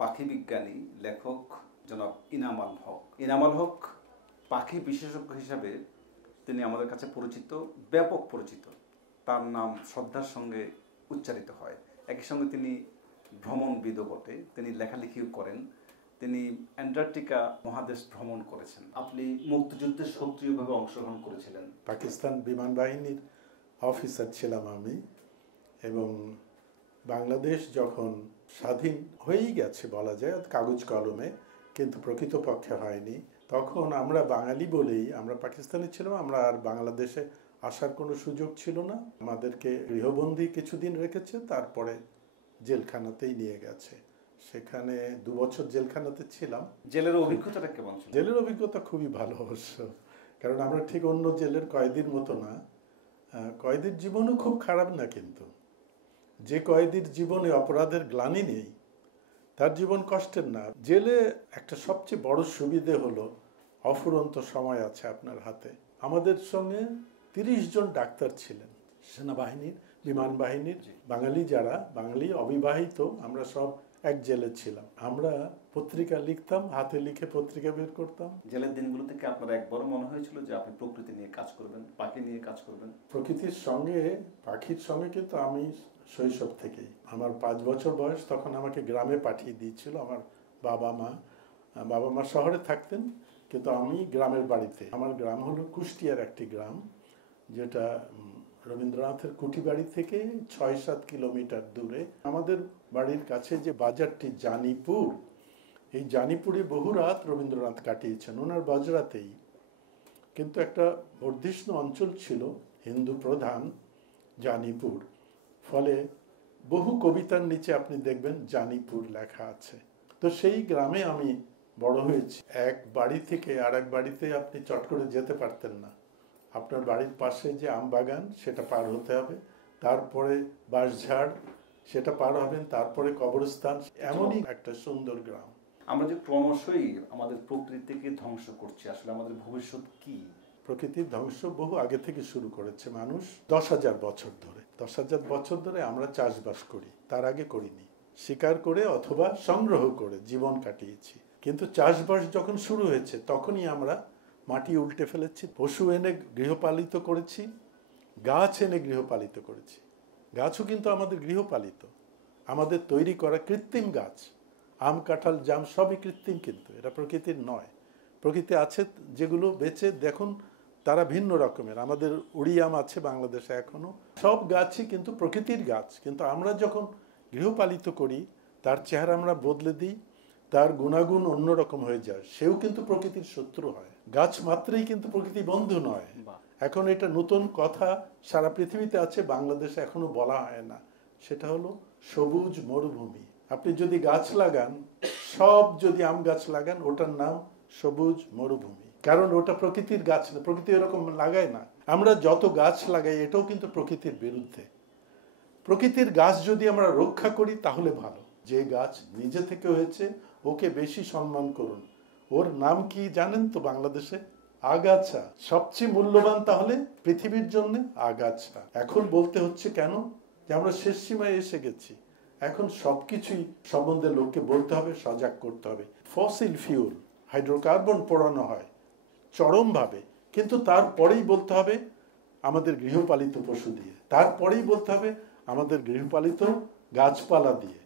পাখি বিজ্ঞানী লেখক জনাব ইনামাল হক। ইনামাল হক পাখি বিশেষজ্ঞ হিসাবে তিনি আমাদের কাছে পরিচিত, ব্যাপক পরিচিত। তার নাম শ্রদ্ধার সঙ্গে উচ্চারিত হয়। একই সঙ্গে তিনি ভ্রমণবিদও বটে, তিনি লেখালেখিও করেন। তিনি অ্যান্টার্কটিকা মহাদেশ ভ্রমণ করেছেন। আপনি মুক্তিযুদ্ধে সক্রিয়ভাবে অংশগ্রহণ করেছিলেন। পাকিস্তান বিমান বাহিনীর অফিসার ছিলাম আমি, এবং বাংলাদেশ যখন স্বাধীন হয়েই গেছে বলা যায় কাগজ কলমে, কিন্তু প্রকৃতপক্ষে হয়নি, তখন আমরা বাঙালি বলেই আমরা পাকিস্তানে ছিলাম। আমরা আর বাংলাদেশে আসার কোনো সুযোগ ছিল না। আমাদেরকে গৃহবন্দী কিছুদিন রেখেছে, তারপরে জেলখানাতেই নিয়ে গেছে। সেখানে 2 বছর জেলখানাতে ছিলাম। জেলের অভিজ্ঞতাটা কেমন ছিল? জেলের অভিজ্ঞতা খুবই ভালো অবশ্য, কারণ আমরা ঠিক অন্য জেলের কয়েদির মতো না। কয়েদির জীবনও খুব খারাপ না, কিন্তু যে কয়েদির জীবনে অপরাধের গ্লানি নেই তার জীবন কষ্টের না। জেলে একটা সবচেয়ে বড় সুবিধে হলো অফুরন্ত সময় আছে আপনার হাতে। আমাদের সঙ্গে 30 জন ডাক্তার ছিলেন সেনাবাহিনীর, বিমান বাহিনীর। বাঙালি অবিবাহিত, আমরা সব এক জেলে ছিলাম। আমরা পত্রিকা লিখতাম, হাতে লিখে পত্রিকা বের করতাম। জেলের দিনগুলো থেকে আপনার একবারও মনে হয়েছিল যে আপনি প্রকৃতি নিয়ে কাজ করবেন, পাখি নিয়ে কাজ করবেন? প্রকৃতির সঙ্গে, পাখির সঙ্গে কিন্তু আমি শৈশব থেকেই। আমার 5 বছর বয়স, তখন আমাকে গ্রামে পাঠিয়ে দিয়েছিল আমার বাবা মা শহরে থাকতেন, কিন্তু আমি গ্রামের বাড়িতে। আমার গ্রাম হলো কুষ্টিয়ার একটি গ্রাম, যেটা রবীন্দ্রনাথের কুটিবাড়ি থেকে 6-7 কিলোমিটার দূরে। আমাদের বাড়ির কাছে যে বাজারটি জানিপুর, এই জানিপুরে বহু রাত রবীন্দ্রনাথ কাটিয়েছেন, ওনার বজরাতেই। কিন্তু একটা বর্ধিষ্ণু অঞ্চল ছিল, হিন্দু প্রধান জানিপুর, ফলে বহু কবিতার নিচে আপনি দেখবেন জানিপুর লেখা আছে। তো সেই গ্রামে আমি বড় হয়েছি। এক বাড়ি থেকে আর এক বাড়িতে আপনি চট করে যেতে পারতেন না। আপনার বাড়ির পাশে যে আম বাগান, সেটা পার হতে হবে, তারপরে বাঁশঝাড়, সেটা পার হবেন, তারপরে কবরস্থান। এমনই একটা সুন্দর গ্রাম। আমরা যে ক্রমশই আমাদের প্রকৃতিকে ধ্বংস করছি, আসলে আমাদের ভবিষ্যৎ কি? প্রকৃতির ধ্বংস বহু আগে থেকে শুরু করেছে মানুষ। 10,000 বছর ধরে 10,000 বছর ধরে আমরা চাষবাস করি, তার আগে করিনি। শিকার করে অথবা সংগ্রহ করে জীবন কাটিয়েছি। কিন্তু চাষবাস যখন শুরু হয়েছে, তখনই আমরা মাটি উল্টে ফেলেছি, পশু এনে গৃহপালিত করেছি, গাছ এনে গৃহপালিত করেছি। গাছও কিন্তু আমাদের গৃহপালিত, আমাদের তৈরি করা কৃত্রিম গাছ। আম, কাঁঠাল, জাম সবই কৃত্রিম, কিন্তু এটা প্রকৃতির নয়। প্রকৃতি আছে যেগুলো বেঁচে দেখুন, তারা ভিন্ন রকমের। আমাদের উড়ি আম আছে বাংলাদেশে এখনো। সব গাছই কিন্তু প্রকৃতির গাছ, কিন্তু আমরা যখন গৃহপালিত করি, তার চেহারা আমরা বদলে দিই, তার গুণাগুণ অন্যরকম হয়ে যায়, সেও কিন্তু প্রকৃতির শত্রু হয়। গাছ মাত্রই কিন্তু প্রকৃতি বন্ধু নয়। এখন এটা নতুন কথা সারা পৃথিবীতে আছে, বাংলাদেশে এখনো বলা হয় না। সেটা হলো সবুজ মরুভূমি। আপনি যদি গাছ লাগান, যদি আম গাছ লাগান, ওটার নাম সবুজ মরুভূমি, কারণ ওটা প্রকৃতির গাছ না। প্রকৃতি এরকম লাগায় না। আমরা যত গাছ লাগাই, এটাও কিন্তু প্রকৃতির বিরুদ্ধে। প্রকৃতির গাছ যদি আমরা রক্ষা করি তাহলে ভালো। যে গাছ নিজে থেকে হয়েছে, ওকে বেশি সম্মান করুন। ওর নাম কি জানেন তো বাংলাদেশে? আগাছা। সবচেয়ে মূল্যবান তাহলে পৃথিবীর জন্য আগাছা। এখন বলতে হচ্ছে কেন? যে আমরা শেষ সীমায় এসে গেছি। এখন সবকিছুই সম্বন্ধে লোককে বলতে হবে, সজাগ করতে হবে। ফসিল ফিউল, হাইড্রোকার্বন পোড়ানো হয় চরমভাবে, কিন্তু তারপরেই বলতে হবে আমাদের গৃহপালিত পশু দিয়ে, তারপরেই বলতে হবে আমাদের গৃহপালিত গাছপালা দিয়ে।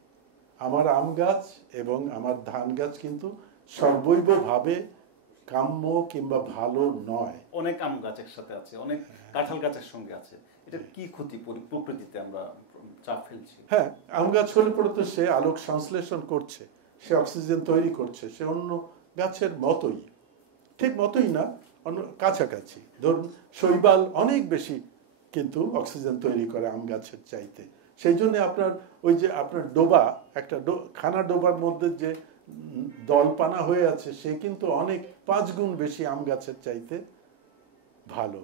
আমার আম গাছ এবং আমার ধান গাছ কিন্তু সর্বৈবভাবে কাম্য কিংবা ভালো নয়। অনেক আম গাছ একসাথে আছে, অনেক কাঁঠাল গাছের সঙ্গে আছে। এটা কি ক্ষতি প্রকৃতিতে আমরা চাপ ফেলছি? হ্যাঁ, আম গাছ হলে পরে তো সে আলোক সংশ্লেষণ করছে, সে অক্সিজেন তৈরি করছে, সে অন্য গাছের মতোই, ঠিক মতোই না, অন্য কাছাকাছি। ধরুন শৈবাল অনেক বেশি কিন্তু অক্সিজেন তৈরি করে আম গাছের চাইতে। সেই জন্য আপনার ওই যে আপনার ডোবা, একটা খানা ডোবার মধ্যে যে দলপানা হয়ে আছে, সে কিন্তু অনেক 5 গুণ বেশি আম গাছের চাইতে ভালো,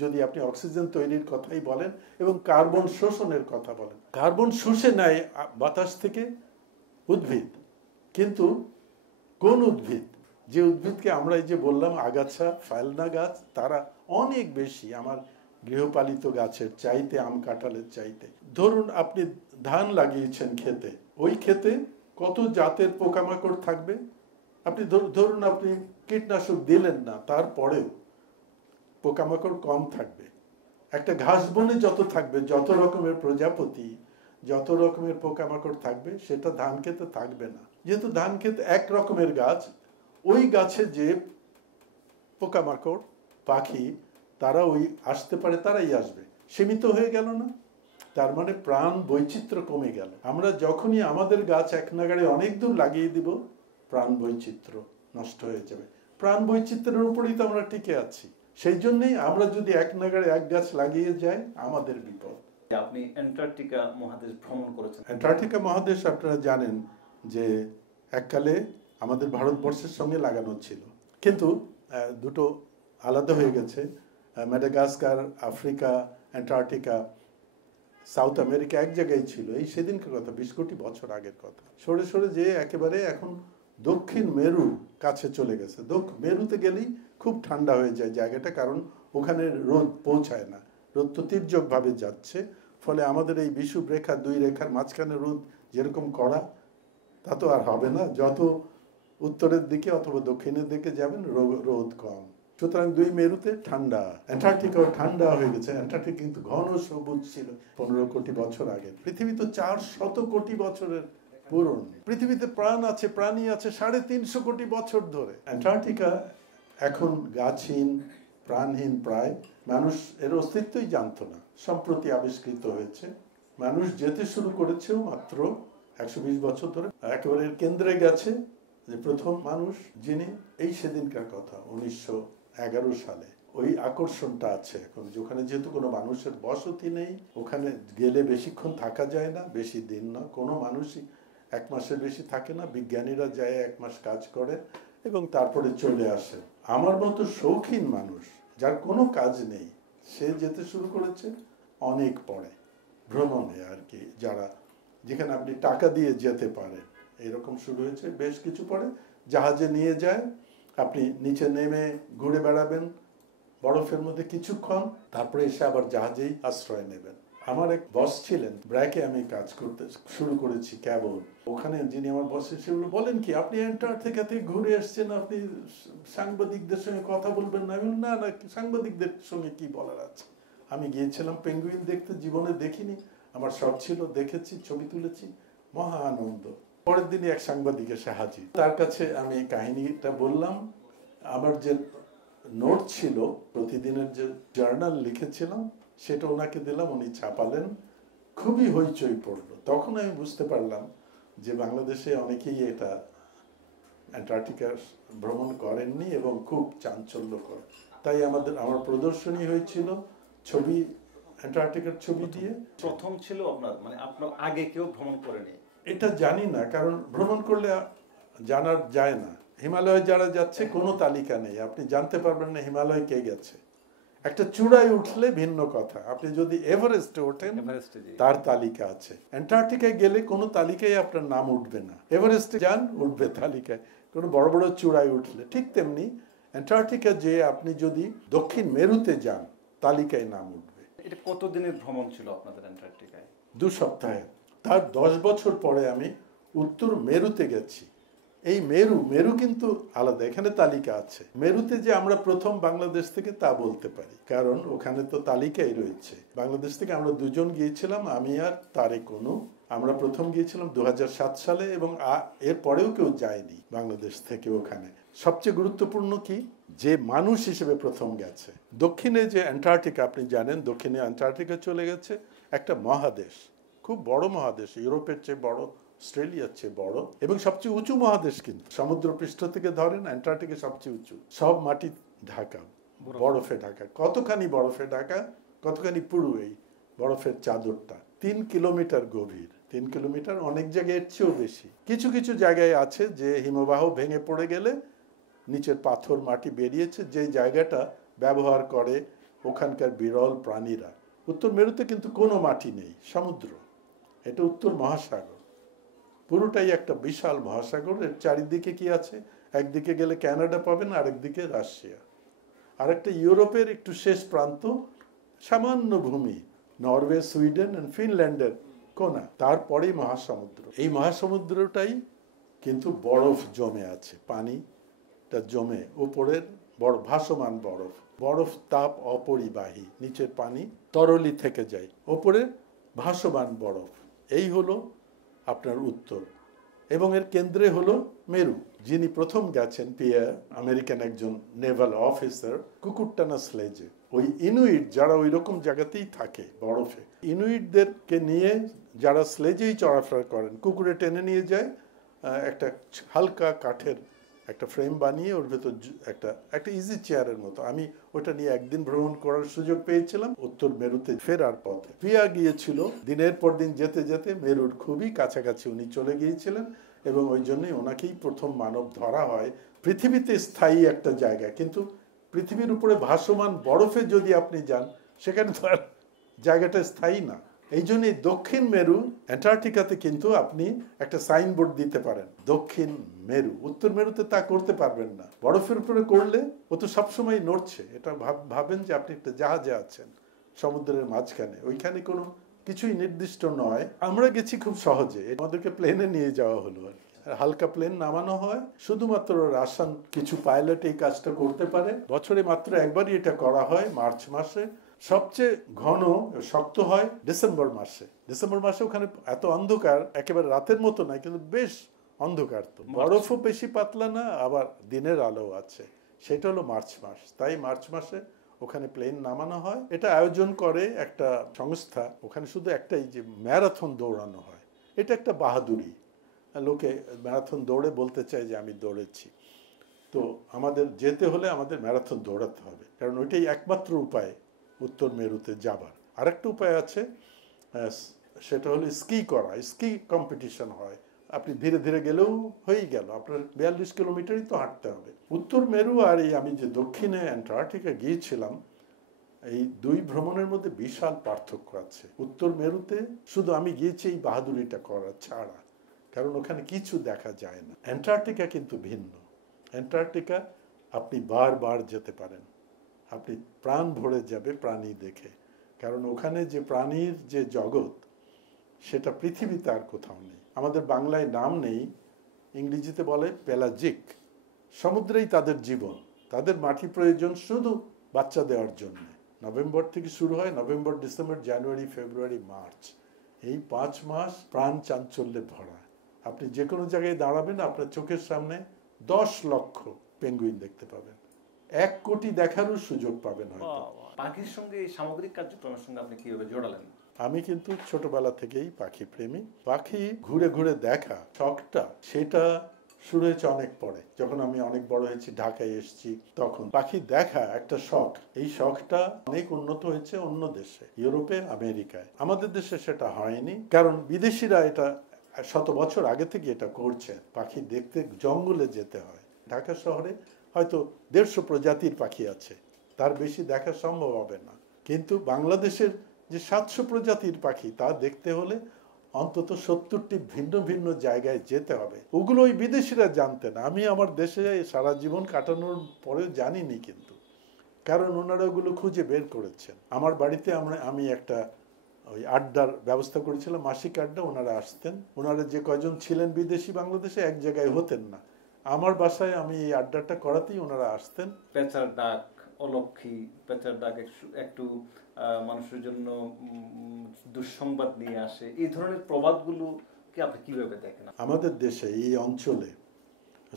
যদি আপনি অক্সিজেন তৈরির কথাই বলেন এবং কার্বন শোষণের কথা বলেন। কার্বন শুষে নেয় বাতাস থেকে উদ্ভিদ, কিন্তু কোন উদ্ভিদ? যে উদ্ভিদকে আমরা এই যে বললাম আগাছা, ফালনা গাছ, তারা অনেক বেশি আমার গৃহপালিত গাছের চাইতে, আম কাঁঠালের চাইতে। ধরুন আপনি ধান লাগিয়েছেন ক্ষেতে, ওই ক্ষেতে কত জাতের পোকামাকড় থাকবে। আপনি ধরুন আপনি কীটনাশক দিলেন না, তারপরেও পোকামাকড় কম থাকবে। একটা ঘাস বনে যত থাকবে, যত রকমের প্রজাপতি, যত রকমের পোকামাকড় থাকবে, সেটা ধান খেতে থাকবে না। যেহেতু ধান খেতে এক রকমের গাছ, ওই গাছে যে পোকামাকড় পাখি তারা ওই আসতে পারে, তারাই আসবে, সীমিত হয়ে গেল না? তার মানে প্রাণ বৈচিত্র্য কমে গেল। আমরা যখনই আমাদের গাছ এক নাগাড়ে অনেক দূর লাগিয়ে দিব, প্রাণ বৈচিত্র্য নষ্ট হয়ে যাবে। প্রাণ বৈচিত্র্যের উপরেই তো আমরা টিকে আছি। সেই জন্যই আমরা যদি এক নাগাড়ে এক গাছ লাগিয়ে যাই, আমাদের বিপদ। আপনি অ্যান্টার্কটিকা মহাদেশ ভ্রমণ করেছেন। অ্যান্টার্কটিকা মহাদেশ আপনারা জানেন যে এককালে আমাদের ভারতবর্ষের সঙ্গে লাগানো ছিল, কিন্তু দুটো আলাদা হয়ে গেছে। Madagascar, Africa, Antarctica, south America এক জায়গায় ছিল। এই সেদিনকার কথা, 20 কোটি বছর আগের কথা। সরে সরে যে একেবারে এখন দক্ষিণ মেরুর কাছে চলে গেছে। মেরুতে গেলেই খুব ঠান্ডা হয়ে যায় জায়গাটা, কারণ ওখানে রোদ পৌঁছায় না। রোদ তো তির্যকভাবে যাচ্ছে, ফলে আমাদের এই বিষুব রেখা, দুই রেখার মাঝখানে রোদ যেরকম কড়া, তা তো আর হবে না। যত উত্তরের দিকে অথবা দক্ষিণের দিকে যাবেন, রোদ কম। সুতরাং দুই মেরুতে ঠান্ডা। অ্যান্টার্কটিকাও ঠান্ডা হয়ে গেছে। অ্যান্টার্কটিকা কিন্তু ঘন সবুজ ছিল 15 কোটি বছর আগে। পৃথিবী তো 400 কোটি বছরের পুরনো। পৃথিবীতে প্রাণ আছে, প্রাণী আছে 350 কোটি বছর ধরে। অ্যান্টার্কটিকা এখন গাছহীন, প্রাণহীন প্রায়। মানুষ এর অস্তিত্বই জানতো না, সম্প্রতি আবিষ্কৃত হয়েছে। মানুষ যেতে শুরু করেছেও মাত্র 120 বছর ধরে। একেবারে কেন্দ্রে গেছে যে প্রথম মানুষ, যিনি এই সেদিনকার কথা 1911 সালে। ওই আকর্ষণটা আছে এখন, যেখানে যেহেতু কোনো মানুষের বসতি নেই, ওখানে গেলে বেশিক্ষণ থাকা যায় না, বেশি দিন না। কোনো মানুষই 1 মাসের বেশি থাকে না। বিজ্ঞানীরা যায় 1 মাস কাজ করে এবং তারপরে চলে আসে। আমার মতো শৌখিন মানুষ, যার কোনো কাজ নেই, সে যেতে শুরু করেছে অনেক পরে, ভ্রমণে আর কি, যারা যেখানে আপনি টাকা দিয়ে যেতে পারেন, এরকম শুরু হয়েছে। বেশ কিছু পরে জাহাজে নিয়ে যায়, আপনি নিচে নেমে ঘুরে বেড়াবেন বরফের মধ্যে কিছুক্ষণ, তারপরে এসে আবার জাহাজেই আশ্রয় নেবেন। আমার এক বস ছিলেন, ব্র্যাকে আমি কাজ করতে শুরু করেছি কেবল। ওখানে যিনি আমার বস, সেগুলো বলেন কি, আপনি অ্যান্টার্কটিকা থেকে ঘুরে এসছেন, আপনি সাংবাদিকদের সঙ্গে কথা বলবেন না? আমি না না, সাংবাদিকদের সঙ্গে কি বলার আছে। আমি গিয়েছিলাম পেঙ্গুইন দেখতে, জীবনে দেখিনি, আমার শখ ছিল, দেখেছি, ছবি তুলেছি, মহা আনন্দ। পরের দিনই এক সাংবাদিক এসে হাজির, তার কাছে আমি কাহিনীটা বললাম। আমার যে নোট ছিল, প্রতিদিনের যে জার্নাল লিখেছিলাম, সেটা ওনাকে দিলাম, উনি ছাপালেন। খুবই হইচই পড়লো। তখন আমি বুঝতে পারলাম যে বাংলাদেশে অনেকেই এটা অ্যান্টার্কটিকা ভ্রমণ করেননি এবং খুব চাঞ্চল্যকর। তাই আমার প্রদর্শনী হয়েছিল ছবি, অ্যান্টার্কটিকার ছবি দিয়ে। প্রথম ছিল আপনার, মানে আপনার আগে কেউ ভ্রমণ করেনি? এটা জানি না, কারণ ভ্রমণ করলে জানা যায় না। হিমালয়ে যারা যাচ্ছে কোনো তালিকা নেই, আপনি জানতে পারবেন না হিমালয় কে গেছে। একটা চূড়ায় উঠলে ভিন্ন কথা, আপনি যদি এভারেস্টে ওঠেন তার তালিকা আছে। অ্যান্টার্কটিকায় গেলে কোনো তালিকায় আপনার নাম উঠবে না। এভারেস্টে যান, উঠবে তালিকায়, কোনো বড় বড় চূড়ায় উঠলে। ঠিক তেমনি অ্যান্টার্কটিকা যে আপনি যদি দক্ষিণ মেরুতে যান, তালিকায় নাম উঠবে। এটা কতদিনের ভ্রমণ ছিল আপনাদের অ্যান্টার্কটিকায়? 2 সপ্তাহে। তার 10 বছর পরে আমি উত্তর মেরুতে গেছি। এই মেরু কিন্তু আলাদা, এখানে তালিকা আছে। মেরুতে যে আমরা প্রথম বাংলাদেশ থেকে তা বলতে পারি, কারণ ওখানে তো তালিকাই রয়েছে। বাংলাদেশ থেকে আমরা 2 জন গিয়েছিলাম, আমি আর তারেক অনু। আমরা প্রথম গিয়েছিলাম 2007 সালে এবং এর পরেও কেউ যায়নি বাংলাদেশ থেকে ওখানে। সবচেয়ে গুরুত্বপূর্ণ কি, যে মানুষ হিসেবে প্রথম গেছে। দক্ষিণে যে অ্যান্টার্কটিকা, আপনি জানেন, দক্ষিণে অ্যান্টার্কটিকা চলে গেছে, একটা মহাদেশ, খুব বড় মহাদেশ, ইউরোপের চেয়ে বড়, অস্ট্রেলিয়ার চেয়ে বড়, এবং সবচেয়ে উঁচু মহাদেশ। কিন্তু সমুদ্রপৃষ্ঠ থেকে ধরেন অ্যান্টার্কটিকা সবচেয়ে উঁচু, সব মাটি ঢাকা, বরফে ঢাকা। কতখানি বরফে ঢাকা, কতখানি পুরো এই বরফের চাদরটা 3 কিলোমিটার গভীর। 3 কিলোমিটার, অনেক জায়গায় এর চেয়েও বেশি। কিছু কিছু জায়গায় আছে যে হিমবাহ ভেঙে পড়ে গেলে নিচের পাথর মাটি বেরিয়েছে, যে জায়গাটা ব্যবহার করে ওখানকার বিরল প্রাণীরা। উত্তর মেরুতে কিন্তু কোনো মাটি নেই, সমুদ্র। এটা উত্তর মহাসাগর, পুরোটাই একটা বিশাল মহাসাগর। এর চারিদিকে কি আছে, একদিকে গেলে কানাডা পাবেন, আরেকদিকে রাশিয়া, আরেকটা ইউরোপের একটু শেষ প্রান্ত, সামান্য ভূমি নরওয়ে, সুইডেন আর ফিনল্যান্ডের কোনা, তারপরেই মহাসমুদ্র। এই মহাসমুদ্রটাই কিন্তু বরফ জমে আছে, পানিটা জমে উপরের ভাসমান বরফ, বরফ তাপ অপরিবাহী, নিচের পানি তরলই থেকে যায়, ওপরে ভাসমান বরফ। এই হলো আপনার উত্তর। এবং এর কেন্দ্রে হলো মেরু। যিনি প্রথম গেছেন, পিয়ার, আমেরিকান একজন নেভাল অফিসার, কুকুরটানা স্লেজে। ওই ইনুইট যারা ওই রকম জায়গাতেই থাকে বরফে, ইনুইটদেরকে নিয়ে যারা স্লেজেই চলাফেরা করেন, কুকুরে টেনে নিয়ে যায় একটা হালকা কাঠের একটা ফ্রেম বানিয়ে, ওর ভেতর একটা ইজি চেয়ারের মতো। আমি ওটা নিয়ে একদিন ভ্রমণ করার সুযোগ পেয়েছিলাম উত্তর মেরুতে ফেরার পথে। পিয়া গিয়েছিল, দিনের পর দিন যেতে যেতে মেরুর খুবই কাছাকাছি উনি চলে গিয়েছিলেন, এবং ওই জন্যই ওনাকেই প্রথম মানব ধরা হয় পৃথিবীতে স্থায়ী একটা জায়গা। কিন্তু পৃথিবীর উপরে ভাসমান বরফে যদি আপনি যান, সেখানে তো আর জায়গাটা স্থায়ী না। এই জন্যই দক্ষিণ মেরু, অ্যান্টার্কটিকাতে কিন্তু আপনি একটা সাইনবোর্ড দিতে পারেন দক্ষিণ মেরু। উত্তর মেরুতে তা করতে পারবেন না। বরফের উপরে করলে ও তো সবসময় নড়ছে। এটা ভাবেন যে আপনি একটা জাহাজে আছেন সমুদ্রের মাঝখানে, ওইখানে কোনো কিছুই নির্দিষ্ট নয়। আমরা গেছি খুব সহজে, আমাদেরকে প্লেনে নিয়ে যাওয়া হলো আর হালকা প্লেন নামানো হয়। শুধুমাত্র রাশিয়ান কিছু পাইলট এই কাজটা করতে পারে। বছরে মাত্র একবারই এটা করা হয়, মার্চ মাসে। সবচেয়ে ঘন শক্ত হয় ডিসেম্বর মাসে। ডিসেম্বর মাসে ওখানে এত অন্ধকার, একেবারে রাতের মতো নয়, কিন্তু বেশ অন্ধকার। তো বরফও বেশি পাতলা না, আবার দিনের আলো আছে। সেটা হলো মার্চ মাস। তাই মার্চ মাসে ওখানে প্লেন নামানো হয়। এটা আয়োজন করে একটা সংস্থা। ওখানে শুধু একটাই, যে ম্যারাথন দৌড়ানো হয়। এটা একটা বাহাদুরি। লোকে ম্যারাথন দৌড়ে বলতে চায় যে আমি দৌড়েছি। তো আমাদের যেতে হলে আমাদের ম্যারাথন দৌড়াতে হবে, কারণ ওইটাই একমাত্র উপায় উত্তর মেরুতে যাবার। আরেকটা উপায় আছে, সেটা হলো স্কি করা। স্কি কম্পিটিশন হয়। আপনি ধীরে ধীরে গেলেও হয়েই গেল, আপনার 42 কিলোমিটারই তো হাঁটতে হবে। উত্তর মেরু আর এই আমি যে দক্ষিণে অ্যান্টার্কটিকা গিয়েছিলাম, এই দুই ভ্রমণের মধ্যে বিশাল পার্থক্য আছে। উত্তর মেরুতে শুধু আমি গিয়েছি এই বাহাদুরিটা করা ছাড়া, কারণ ওখানে কিছু দেখা যায় না। অ্যান্টার্কটিকা কিন্তু ভিন্ন। অ্যান্টার্কটিকা আপনি বারবার যেতে পারেন, আপনি প্রাণ ভরে যাবে প্রাণী দেখে। কারণ ওখানে যে প্রাণীর যে জগৎ, সেটা পৃথিবীতে আর কোথাও নেই। আমাদের বাংলায় নাম নেই, ইংরেজিতে বলে পেলাজিক। সমুদ্রেই তাদের জীবন, তাদের মাটি প্রয়োজন শুধু বাচ্চা দেওয়ার জন্য। নভেম্বর থেকে শুরু হয়, নভেম্বর, ডিসেম্বর, জানুয়ারি, ফেব্রুয়ারি, মার্চ, এই 5 মাস প্রাণ চাঞ্চল্যে ভরা। আপনি যে কোনো জায়গায় দাঁড়াবেন, আপনার চোখের সামনে 10 লক্ষ পেঙ্গুইন দেখতে পাবেন। 1 কোটি দেখারও সুযোগ পাবেন হয়তো। পাখির সঙ্গে এই সামগ্রিক কার্যক্রমের সঙ্গে আপনি কিভাবে জোড়ালেন? আমি কিন্তু ছোটবেলা থেকেই পাখি প্রেমী। পাখি ঘুরে ঘুরে দেখা শখটা, সেটা শুরু হয়েছে অনেক পরে, যখন আমি অনেক বড় হয়েছি, ঢাকায় এসেছি। তখন পাখি দেখা একটা শখ। এই শখটা অনেক উন্নত হয়েছে অন্য দেশে, ইউরোপে, আমেরিকায়। আমাদের দেশে সেটা হয়নি, কারণ বিদেশিরা এটা 100 বছর আগে থেকে এটা করছে। পাখি দেখতে জঙ্গলে যেতে হয়। ঢাকা শহরে হয়তো 150 প্রজাতির পাখি আছে, তার বেশি দেখা সম্ভব হবে না। কিন্তু বাংলাদেশের যে 700 প্রজাতির পাখি, তা দেখতে হলে অন্তত 70টি ভিন্ন ভিন্ন জায়গায় যেতে হবে। ওগুলো ওই বিদেশিরা জানতেন। আমি আমার দেশে সারা জীবন কাটানোর পরেও জানিনি, কিন্তু কারণ ওনারা ওগুলো খুঁজে বের করেছেন। আমার বাড়িতে আমি একটা ওই আড্ডার ব্যবস্থা করেছিলাম, মাসিক আড্ডা। ওনারা আসতেন, ওনারা যে কয়জন ছিলেন বিদেশি বাংলাদেশে এক জায়গায় হতেন না। আমার বাসায় আমি এই আড্ডাটা করাতেই ওনারা আসতেন। পেঁচার ডাক, অলক্ষী, পেঁচার ডাক একটু মানুষের জন্য দুঃসংবাদ নিয়ে আসে। এই ধরনের প্রবাদগুলো কি আপনি কিভাবে দেখেন? আমাদের দেশে এই অঞ্চলে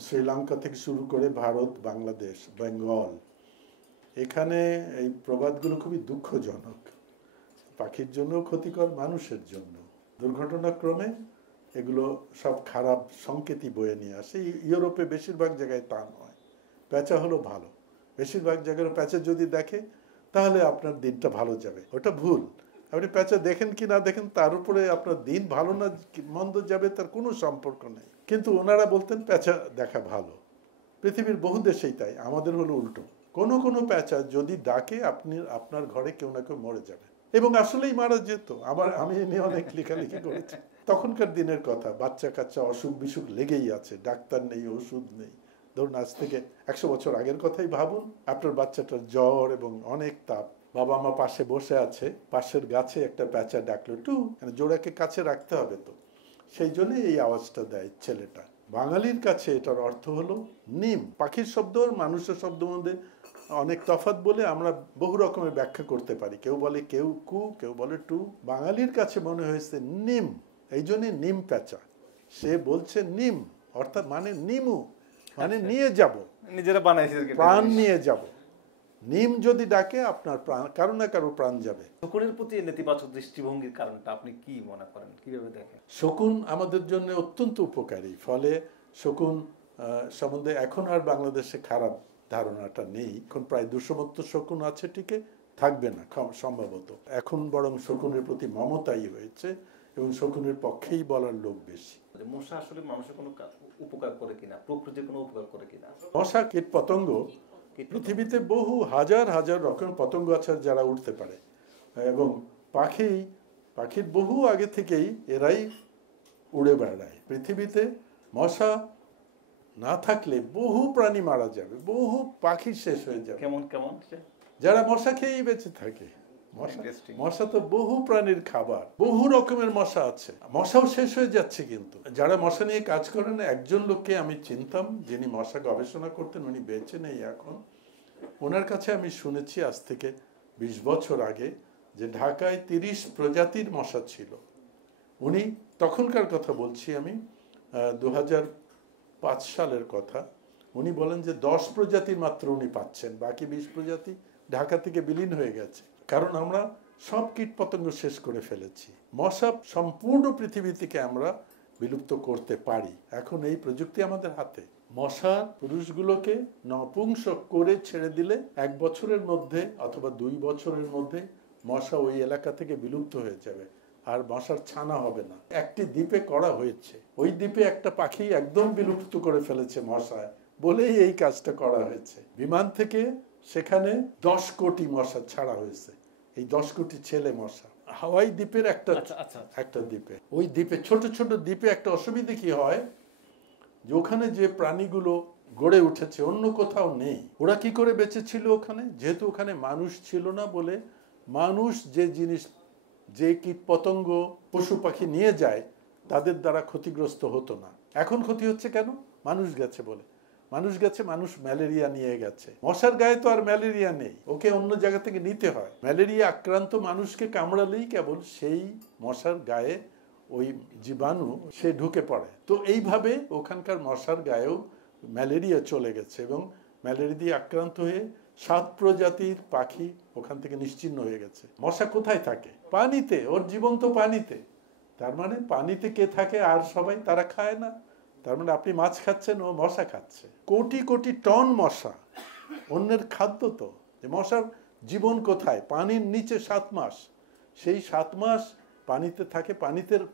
শ্রীলঙ্কা থেকে শুরু করে ভারত, বাংলাদেশ, বেঙ্গল, এখানে এই প্রবাদগুলো খুবই দুঃখজনক। পাখির জন্য ক্ষতিকর, মানুষের জন্য। দুর্ঘটনাক্রমে এগুলো সব খারাপ সংকেতই বয়ে নিয়ে আসে। ইউরোপে বেশিরভাগ জায়গায় তা নয়। পেঁচা হলো ভালো, বেশিরভাগ জায়গায় পেঁচা যদি দেখে তাহলে আপনার দিনটা ভালো যাবে। ওটা ভুল। আপনি পেঁচা দেখেন কি না দেখেন, তার উপরে আপনার দিন ভালো না মন্দ যাবে তার কোনো সম্পর্ক নেই। কিন্তু ওনারা বলতেন পেঁচা দেখা ভালো। পৃথিবীর বহু দেশেই তাই, আমাদের হলো উল্টো। কোনো কোনো পেঁচা যদি ডাকে, আপনার ঘরে কেউ না কেউ মরে যাবে, এবং আসলেই মারা যেত। আমি এ নিয়ে অনেক লেখালেখি করেছি। তখনকার দিনের কথা, বাচ্চা কাচ্চা অসুখ বিসুখ লেগেই আছে, ডাক্তার নেই, ওষুধ নেই। ধরুন আজ থেকে 100 বছর আগের কথাই ভাবুন। আপনার বাচ্চাটার জ্বর এবং অনেক তাপ, বাবা মা পাশে বসে আছে, পাশের গাছে একটা পেঁচা ডাকলো টু, জোড়াকে কাছে রাখতে হবে তো, সেই জন্য এই আওয়াজটা দেয় ছেলেটা, বাঙালির কাছে এটার অর্থ হলো নিম। পাখির শব্দ আর মানুষের শব্দের মধ্যে অনেক তফাৎ বলে আমরা বহু রকমের ব্যাখ্যা করতে পারি। কেউ বলে কেউ কু, কেউ বলে টু। বাঙালির কাছে মনে হয়েছে নিম, এই জন্যে নিম প্যাঁচা। সে বলছে নিম, অর্থাৎ মানে নিমু, মানে নিয়ে যাব, নিজেরা বানাইছে, প্রাণ নিয়ে যাব। নিম যদি ডাকে আপনার প্রাণ, কারো না কারো প্রাণ যাবে। শকুনের প্রতি নেতিবাচক দৃষ্টিভঙ্গির কারণটা আপনি কি মনে করেন, কিভাবে দেখেন? শকুন আমাদের জন্য অত্যন্ত উপকারী, ফলে শকুন সম্বন্ধে এখন আর বাংলাদেশে খারাপ ধারণাটা নেই। এখন প্রায় 200 শকুন আছে, টিকে থাকবে না সম্ভবত। এখন বরং শকুনের প্রতি মমতাই হয়েছে এবং শকুনের পক্ষেই বলার লোক বেশি। মশা আসলে মানুষের কোনো উপকার করে কিনা, প্রকৃতির কোনো উপকার করে কিনা? মশা, কীট পতঙ্গ, পৃথিবীতে বহু হাজার হাজার রকম পতঙ্গ আছে যারা উঠতে পারে, এবং পাখির বহু আগে থেকেই এরাই উড়ে বেড়ায়। পৃথিবীতে মশা না থাকলে বহু প্রাণী মারা যাবে, বহু পাখি শেষ হয়ে যাবে। কেমন কেমন? যারা মশা খেয়েই বেঁচে থাকে। মশা তো বহু প্রাণীর খাবার, বহু রকমের মশা আছে। মশাও শেষ হয়ে যাচ্ছে। কিন্তু যারা মশা নিয়ে কাজ করেন, একজন লোককে আমি চিনতাম যিনি মশা গবেষণা করতেন, উনি বেঁচে নেই এখন। ওনার কাছে আমি শুনেছি আজ থেকে 20 বছর আগে যে ঢাকায় 30 প্রজাতির মশা ছিল। উনি তখনকার কথা বলছি আমি, 2005 সালের কথা। উনি বলেন যে 10 প্রজাতির মাত্র উনি পাচ্ছেন, বাকি 20 প্রজাতি ঢাকা থেকে বিলীন হয়ে গেছে, কারণ আমরা সব কীট পতঙ্গ শেষ করে ফেলেছি। মশা সম্পূর্ণ পৃথিবী থেকে আমরা বিলুপ্ত করতে পারি, এখন এই প্রযুক্তি আমাদের হাতে। মশার পুরুষগুলোকে নপুংসক করে ছেড়ে দিলে 1 বছরের মধ্যে অথবা 2 বছরের মধ্যে মশা ওই এলাকা থেকে বিলুপ্ত হয়ে যাবে, আর মশার ছানা হবে না। একটি দ্বীপে করা হয়েছে, ওই দ্বীপে একটা পাখি একদম বিলুপ্ত করে ফেলেছে মশায়, বলেই এই কাজটা করা হয়েছে। বিমান থেকে সেখানে 10 কোটি মশা ছাড়া হয়েছে, এই 10 কোটি ছেলে মশা। হাওয়াই দ্বীপের একটা দ্বীপে, ওই দ্বীপে ছোট ছোট দ্বীপে একটা অসুবিধা কি হয়, যে ওখানে যে প্রাণীগুলো গড়ে উঠেছে অন্য কোথাও নেই। ওরা কি করে বেঁচে ছিল ওখানে? যেহেতু ওখানে মানুষ ছিল না বলে, মানুষ যে জিনিস, যে কীট পতঙ্গ পশু পাখি নিয়ে যায় তাদের দ্বারা ক্ষতিগ্রস্ত হতো না। এখন ক্ষতি হচ্ছে কেন? মানুষ গেছে বলে। মানুষ ম্যালেরিয়া নিয়ে গেছে। মশার গায়ে তো আর ম্যালেরিয়া নেই, ওকে অন্য জায়গা থেকে নিতে হয়। ম্যালেরিয়া আক্রান্ত মানুষকে কামড়ালেই কেবল সেই মশার গায়ে ওই জীবাণু সে ঢুকে পড়ে। তো এইভাবে ওখানকার মশার গায়েও ম্যালেরিয়া চলে গেছে, এবং ম্যালেরিয়া দিয়ে আক্রান্ত হয়ে 7 প্রজাতির পাখি ওখান থেকে নিশ্চিহ্ন হয়ে গেছে। মশা কোথায় থাকে? পানিতে, ওর জীবন তো পানিতে। তার মানে পানিতে কে থাকে আর সবাই তারা খায় না। তার মানে আপনি মাছ খাচ্ছেন, ও মশা খাচ্ছে। কোটি কোটি টন মশা, অন্যের খাদ্য তো। যে মশার জীবন কোথায়? পানির নিচে 7 মাস। সেই 7 মাস পানিতে থাকে,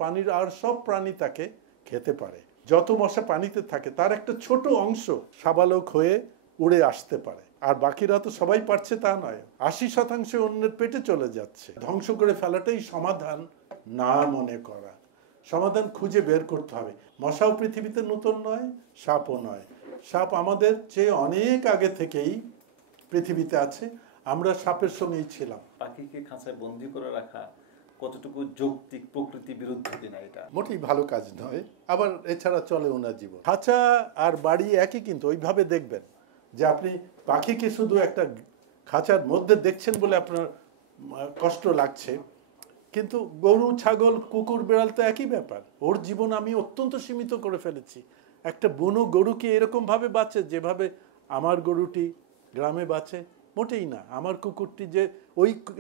পানির আর সব প্রাণী তাকে খেতে পারে। যত মশা পানিতে থাকে তার একটা ছোট অংশ সাবালক হয়ে উড়ে আসতে পারে, আর বাকিরা তো সবাই পারছে তা নয়। 80% অন্যের পেটে চলে যাচ্ছে। ধ্বংস করে ফেলাটাই সমাধান না মনে করা। সমাধান খুঁজে বের করতে হবে। মশাও পৃথিবীতে নতুন নয়, সাপও নয়। সাপ আমাদের চেয়ে অনেক আগে থেকেই পৃথিবীতে আছে, আমরা সাপের সঙ্গেই ছিলাম। পাখিকে খাঁচায় বন্দি করে রাখা কতটুকু যৌক্তিক, প্রকৃতি বিরুদ্ধে কিনা এটা মোটেই ভালো কাজ নয়। আবার এছাড়া চলে ওনার জীবন। খাঁচা আর বাড়ি একই, কিন্তু ওইভাবে দেখবেন যে আপনি পাখিকে শুধু একটা খাঁচার মধ্যে দেখছেন বলে আপনার কষ্ট লাগছে, কিন্তু গরু, ছাগল, কুকুর, বিড়াল তো একই ব্যাপার। ওর জীবন আমি অত্যন্ত সীমিত করে ফেলেছি। একটা বুনো গরুকে এরকম ভাবে বাঁচে যেভাবে আমার গরুটি গ্রামে বাঁচে? মোটেই না। আমার কুকুরটি যে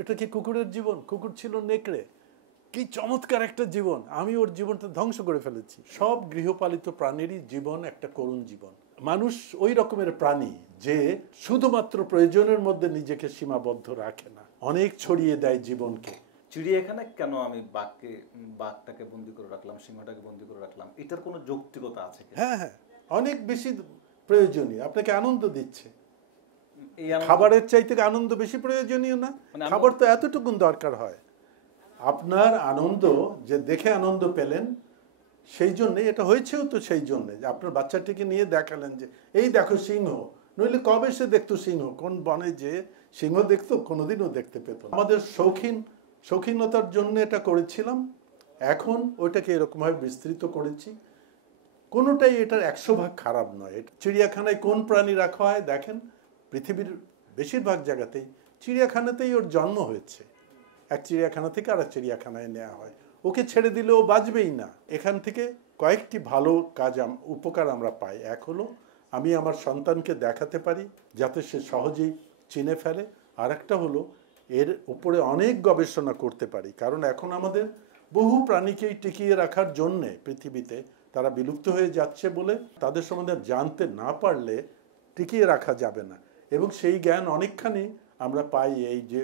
এটা কি কুকুরের জীবন? কুকুর ছিল নেকড়ে, কি চমৎকার একটা জীবন, আমি ওর জীবনটা ধ্বংস করে ফেলেছি। সব গৃহপালিত প্রাণীরই জীবন একটা করুণ জীবন। মানুষ ওই রকমের প্রাণী যে শুধুমাত্র প্রয়োজনের মধ্যে নিজেকে সীমাবদ্ধ রাখে না, অনেক ছড়িয়ে দেয় জীবনকে। চিড়িয়াখানা কেন আমি বাঘটাকে বন্দি করে রাখলাম, সিংহটাকে বন্দি করে রাখলাম, এটার কোনো যৌক্তিকতা আছে? হ্যাঁ, অনেক বেশি প্রয়োজনীয়। আপনাকে আনন্দ দিচ্ছে, খাবারের চাইতে আনন্দ বেশি প্রয়োজনীয় না? খাবার তো এতটুকুন দরকার হয়। আপনার আনন্দ যে দেখে আনন্দ পেলেন, সেই জন্যে এটা হয়েছেও তো, সেই জন্যে যে আপনার বাচ্চাটিকে নিয়ে দেখালেন যে এই দেখো সিংহ, নইলে কবে সে দেখতো সিংহ? কোন বনে যে সিংহ দেখতো? কোনোদিনও দেখতে পেত না। আমাদের শৌখিনতার জন্য এটা করেছিলাম, এখন ওইটাকে এরকমভাবে বিস্তৃত করেছি। কোনোটাই এটার 100 ভাগ খারাপ নয়। চিড়িয়াখানায় কোন প্রাণী রাখা হয় দেখেন, পৃথিবীর বেশিরভাগ জায়গাতেই চিড়িয়াখানাতেই ওর জন্ম হয়েছে। এক চিড়িয়াখানা থেকে আর এক চিড়িয়াখানায় নেওয়া হয়, ওকে ছেড়ে দিলে ও বাঁচবেই না। এখান থেকে কয়েকটি ভালো কাজ উপকার আমরা পাই। এক হলো আমি আমার সন্তানকে দেখাতে পারি যাতে সে সহজেই চিনে ফেলে। আর একটা হলো এর উপরে অনেক গবেষণা করতে পারি, কারণ এখন আমাদের বহু প্রাণীকেই টিকিয়ে রাখার জন্যে পৃথিবীতে তারা বিলুপ্ত হয়ে যাচ্ছে বলে তাদের সম্বন্ধে জানতে না পারলে টিকিয়ে রাখা যাবে না। এবং সেই জ্ঞান অনেকখানি আমরা পাই এই যে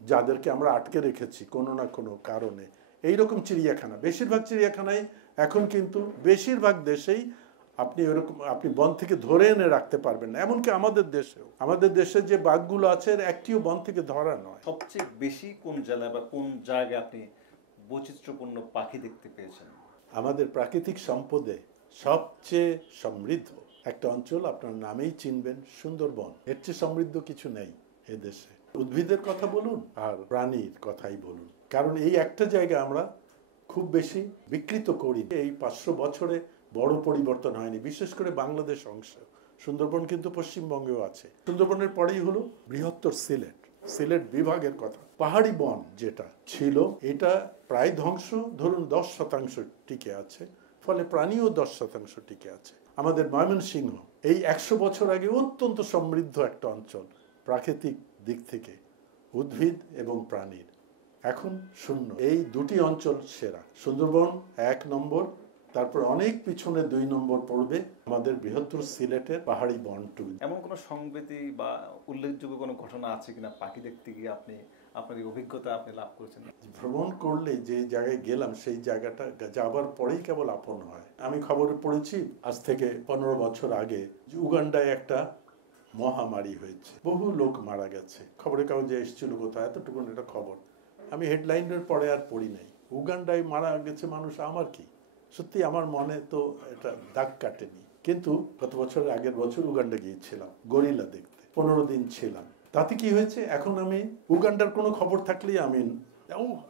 যাদেরকে আমরা আটকে রেখেছি কোনো না কোনো কারণে। এইরকম চিড়িয়াখানা বেশিরভাগ চিড়িয়াখানায় এখন কিন্তু বেশিরভাগ দেশেই আপনি বন থেকে ধরে এনে রাখতে পারবেন না। এমনকি আমাদের দেশে যে বাঘগুলো আছে একটিও বন থেকে ধরা নয়। সবচেয়ে বেশি কোন জেলায় বা কোন জায়গায় আপনি বৈচিত্র্যপূর্ণ পাখি দেখতে পেয়েছেন? আমাদের প্রাকৃতিক সম্পদে সবচেয়ে সমৃদ্ধ একটা অঞ্চল আপনার নামেই চিনবেন, সুন্দরবন। এর চেয়ে সমৃদ্ধ কিছু নেই এদেশে। উদ্ভিদের কথা বলুন আর প্রাণীর কথাই বলুন, কারণ এই একটা জায়গা আমরা খুব বেশি বিকৃত করি। এই 500 বছরে বড় পরিবর্তন হয়নি, বিশেষ করে বাংলাদেশ অংশ। সুন্দরবন কিন্তু পশ্চিমবঙ্গেও আছে। সুন্দরবনের পরেই হলো বৃহত্তর সিলেট বিভাগের কথা। পাহাড়ি বন যেটা ছিল এটা প্রায় ধ্বংস, ধরুন 10% টিকে আছে, ফলে প্রাণীও 10% টিকে আছে। আমাদের ময়মনসিংহ এই 100 বছর আগে অত্যন্ত সমৃদ্ধ একটা অঞ্চল প্রাকৃতিক দিক থেকে, উদ্ভিদ এবং প্রাণীর। এখন শূন্য। এই দুটি অঞ্চল সেরা। সুন্দরবন 1 নম্বর, তারপর অনেক পিছনে 2 নম্বর পড়বে আমাদের বৃহত্তর সিলেটের পাহাড়ি বনটুকু। এমন কোনো সংবেদী বা উল্লেখযোগ্য কোনো ঘটনা আছে কিনা পাখি দেখতে গিয়ে আপনার এই অভিজ্ঞতা আপনি লাভ করেছেন? ভ্রমণ করলে যে জায়গায় গেলাম সেই জায়গাটা যাবার পরেই কেবল আপন হয়। আমি খবরে পড়েছি আজ থেকে 15 বছর আগে যে উগান্ডায় একটা মহামারী হয়েছে, বহু লোক মারা গেছে। খবরের কাগজে এসেছিল কোথায়, এতটুকুন একটা খবর। আমি হেডলাইনের পরে আর পড়ি নাই। উগান্ডায় মারা গেছে মানুষ, আমার কি সত্যি আমার মনে তো এটা দাগ কাটেনি। কিন্তু গত বছরের আগের বছর উগান্ডা গিয়েছিলাম গরিলা দেখতে, 15 দিন ছিলাম। তাতে কি হয়েছে, এখন আমি উগান্ডার কোনো খবর থাকলেই আমি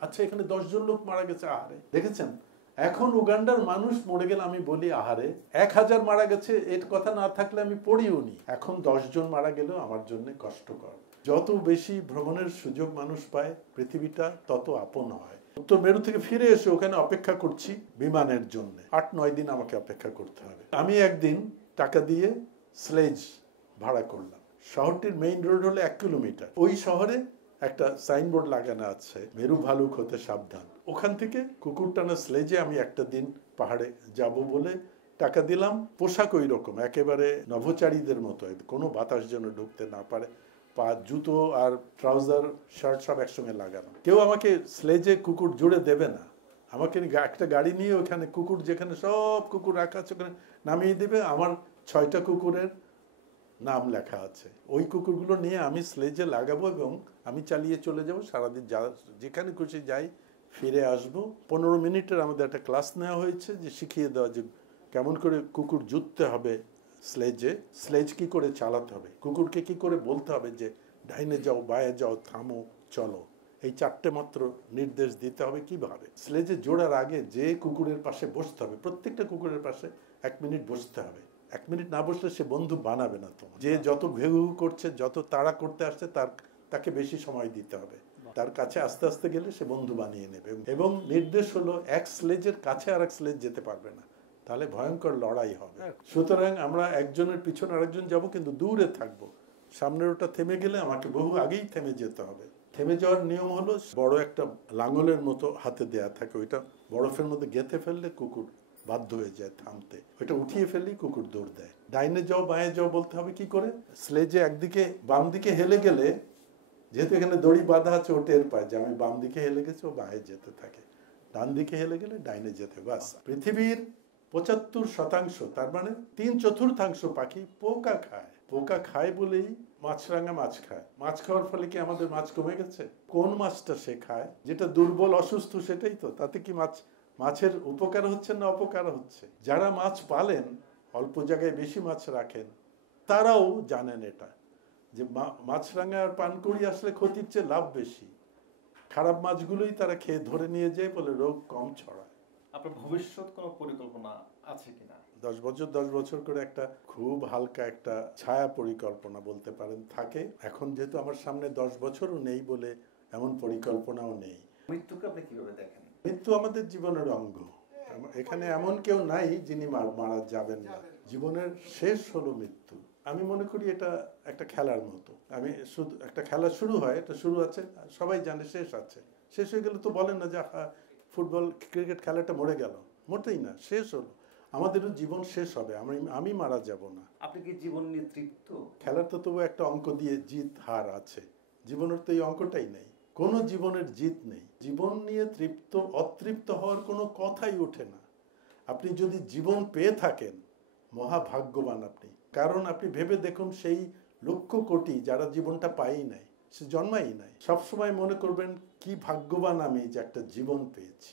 আচ্ছা এখানে 10 জন লোক মারা গেছে, আহারে দেখেছেন। এখন উগান্ডার মানুষ মরে গেলে আমি বলি আহারে, 1000 মারা গেছে এর কথা না থাকলে আমি পড়িও নি। এখন 10 জন মারা গেলেও আমার জন্য কষ্টকর। যত বেশি ভ্রমণের সুযোগ মানুষ পায় পৃথিবীটা তত আপন হয়। উত্তর মেরু থেকে ফিরে এসে ওখানে অপেক্ষা করছি বিমানের জন্য, 8-9 দিন আমাকে অপেক্ষা করতে হবে। আমি একদিন টাকা দিয়ে স্লেজ ভাড়া করলাম। শহরটির মেইন রোড হলো 1 কিলোমিটার। ওই শহরে একটা সাইনবোর্ড লাগানো আছে, মেরু ভালুক হতে সাবধান। ওখান থেকে কুকুর টানা স্লেজে আমি একটা দিন পাহাড়ে যাব বলে টাকা দিলাম। পোশাক ওই রকম একেবারে নভোচারীদের মতো, কোনো বাতাস যেন ঢুকতে না পারে। জুতো আর ট্রাউজার শার্ট সব একসঙ্গে লাগানো। কেউ আমাকে স্লেজে কুকুর জুড়ে দেবে না। আমাকে একটা গাড়ি নিয়ে ওখানে কুকুর, যেখানে সব কুকুর রাখা আছে ওখানে নামিয়ে দেবে। আমার 6টা কুকুরের নাম লেখা আছে। ওই কুকুরগুলো নিয়ে আমি স্লেজে লাগাবো এবং আমি চালিয়ে চলে যাব সারাদিন, যেখানে খুশি যাই, ফিরে আসবো। 15 মিনিটের আমাদের একটা ক্লাস নেওয়া হয়েছে যে শিখিয়ে দেওয়া যে কেমন করে কুকুর জুততে হবে স্লেজে, স্লেজ কি করে চালাতে হবে, কুকুরকে কি করে বলতে হবে যে ডাইনে যাও, বায়ে যাও, থামো, চলো। এই 4টে মাত্র নির্দেশ দিতে হবে। কিভাবে স্লেজে জোড়ার আগে যে কুকুরের পাশে বসতে হবে, প্রত্যেকটা কুকুরের পাশে 1 মিনিট বসতে হবে। 1 মিনিট না বসলে সে বন্ধু বানাবে না তোমার। যে যত ঘেউ করছে, যত তাড়া করতে আসছে, তাকে বেশি সময় দিতে হবে। তার কাছে আস্তে আস্তে গেলে সে বন্ধু বানিয়ে নেবে। এবং নির্দেশ হলো এক স্লেজের কাছে আর এক স্লেজ যেতে পারবে না, তাহলে ভয়ঙ্কর লড়াই হবে। সুতরাং আমরা একজনের পিছনে আরেকজন যাব, কিন্তু দূরে থাকবো। সামনের ওটা থেমে গেলে আমাকে বহু আগেই থেমে যেতে হবে। থেমে যাওয়ার নিয়ম হলো বড় একটা লাঙলের মতো হাতে দেয়া থাকে, ওইটা বরফের মধ্যে গেঁথে ফেললে কুকুর বাধ্য হয়ে যায় থামতে। ওইটা উঠিয়ে ফেললেই কুকুর দৌড় দেয়। ডাইনে যাও, বাঁয়ে যাও বলতে হবে কি করে। স্লেজে একদিকে বাম দিকে হেলে গেলে, যেহেতু এখানে দড়ি বাঁধা আছে, ও টের পায় যে আমি বাম দিকে হেলে গেছি, ও বাঁয়ে যেতে থাকে। ডান দিকে হেলে গেলে ডাইনে যেতে। বাস। পৃথিবীর 75%, তার মানে 3/4 পাখি পোকা খায়। পোকা খায় বলেই মাছরাঙা মাছ খায়। মাছ খাওয়ার ফলে কি আমাদের মাছ কমে গেছে? কোন মাছটা সে খায়? যেটা দুর্বল, অসুস্থ, সেটাই তো। তাতে কি মাছের উপকার হচ্ছে না অপকার হচ্ছে? যারা মাছ পালেন, অল্প জায়গায় বেশি মাছ রাখেন, তারাও জানেন এটা, যে মাছরাঙা আর পানকড়ি আসলে ক্ষতির চেয়ে লাভ বেশি। খারাপ মাছগুলোই তারা খেয়ে ধরে নিয়ে যায় বলে রোগ কম ছড়ায়। আপনার ভবিষ্যৎ কোনো পরিকল্পনা আছে কিনা? 10 বছর করে একটা খুব হালকা একটা ছায়া পরিকল্পনা বলতে পারেন থাকে। এখন যেহেতু আমার সামনে 10 বছরও নেই বলে এমন পরিকল্পনাও নেই। মৃত্যুকে আপনি কিভাবে দেখেন? মৃত্যু আমাদের জীবনের অঙ্গ। এখানে এমন কেউ নাই যিনি মারা যাবেন না। জীবনের শেষ হলো মৃত্যু। আমি মনে করি এটা একটা খেলার মতো। আমি শুধু একটা খেলা শুরু হয়, এটা শুরু আছে, সবাই জানে শেষ আছে। শেষ হয়ে গেলে তো বলেন না যে ফুটবল ক্রিকেট খেলাটা মরে গেল, মোটেই না, শেষ হলো। আমাদেরও জীবন শেষ হবে, আমি মারা যাব না। আপনি কি জীবন নিয়ে তৃপ্ত? খেলার তো তবু একটা অঙ্ক দিয়ে জিত হার আছে, জীবনের তো এই অঙ্কটাই নেই। কোনো জীবনের জিত নেই। জীবন নিয়ে তৃপ্ত অতৃপ্ত হওয়ার কোনো কথাই ওঠে না। আপনি যদি জীবন পেয়ে থাকেন, মহাভাগ্যবান আপনি। কারণ আপনি ভেবে দেখুন, সেই লক্ষ কোটি যারা জীবনটা পাই নাই, সে জন্মাই নাই, সবসময় মনে করবেন কি ভাগ্যবান আমি যে একটা জীবন পেয়েছি।